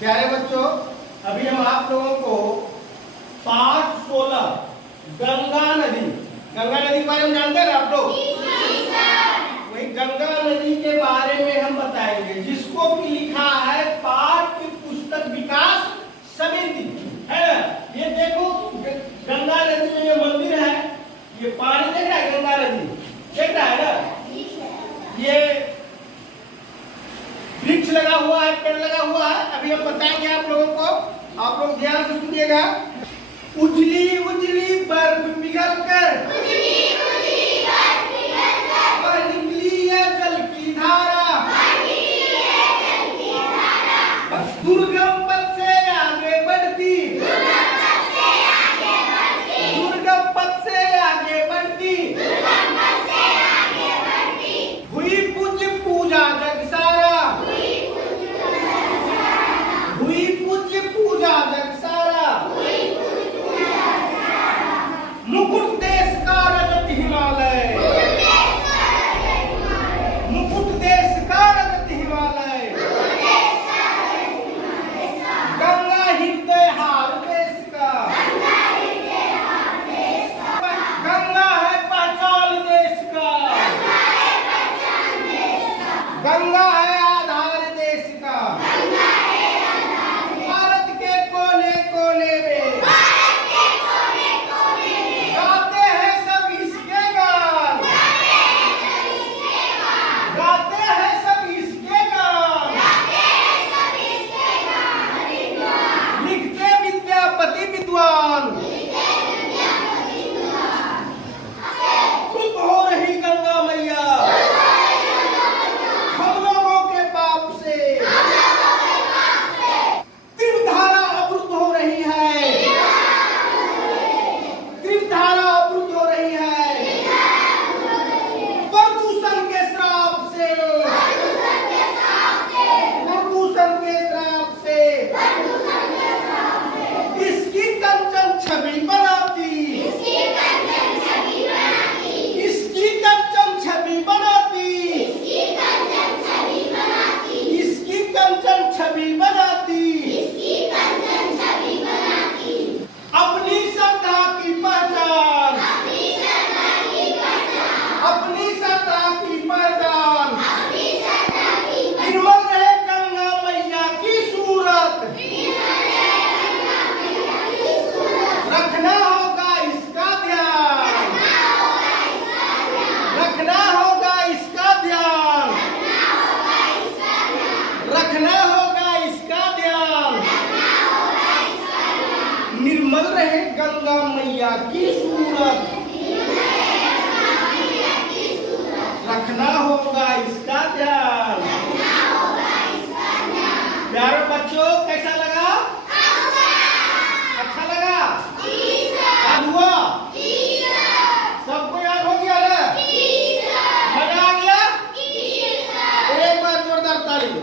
प्यारे बच्चों, अभी हम आप लोगों को पाठ 16 गंगा नदी के बारे में जानते हैं आप लोग? वही गंगा नदी के बारे में हम बताएंगे, जिसको भी लिखा है पाठ्य पुस्तक विकास समिति, है ना। ये देखो गंगा नदी में ये मंदिर है, ये पानी देख रहा है, गंगा नदी देख रहा है ना। ये वृक्ष लगा हुआ है, पेड़ लगा हुआ है। अभी हम बताएंगे आप लोगों को, आप लोग ध्यान से सुनिएगा। उजली उजली बर्फ पिघल कर और निकली है जल की धारा, दुर्गम पथ से आगे बढ़ती, दुर्गम पथ से आगे बढ़ती, हुई पूज्य पूजा जग सारा, हुई पूज्य पूजा जग सारा, मुकुट देश का रजत हिमालय, मुकुट देश का रजत हिमालय, गंगा हृदय हार देश का, गंगा है पहचान देश का, गंगा है आधार देश का, भारत के कोने कोने में गाते हैं सब इसके गान, गाते हैं सब इसके गान, लिखते विद्यापति विद्वान, खुद हो रही गंगा मैया हम लोगों के पाप से, त्रिधारा अवरुद्ध हो रही है, त्रिधारा अवरुद्ध हो रही है, प्रदूषण के श्राप से, प्रदूषण के श्राप से, इसकी कंचन छवि बनाती, इसकी कंचन छवि बनाती, इसकी कंचन छवि बनाती, अपनी श्रद्धा की पहचान, अपनी श्रद्धा की पहचान, निर्मल रहे गंगा मैया की सूरत, रखना होगा इसका ध्यान, रखना होगा इसका ध्यान, रखना होगा इसका ध्यान, निर्मल रहे गंगा मैया की सूरत, रखना होगा इसका ध्यान। प्यारे बच्चों, कैसा लगा? अच्छा लगा? याद हुआ? सबको याद हो गया ना? मजा आ गया? एक बार जोरदार ताली दो।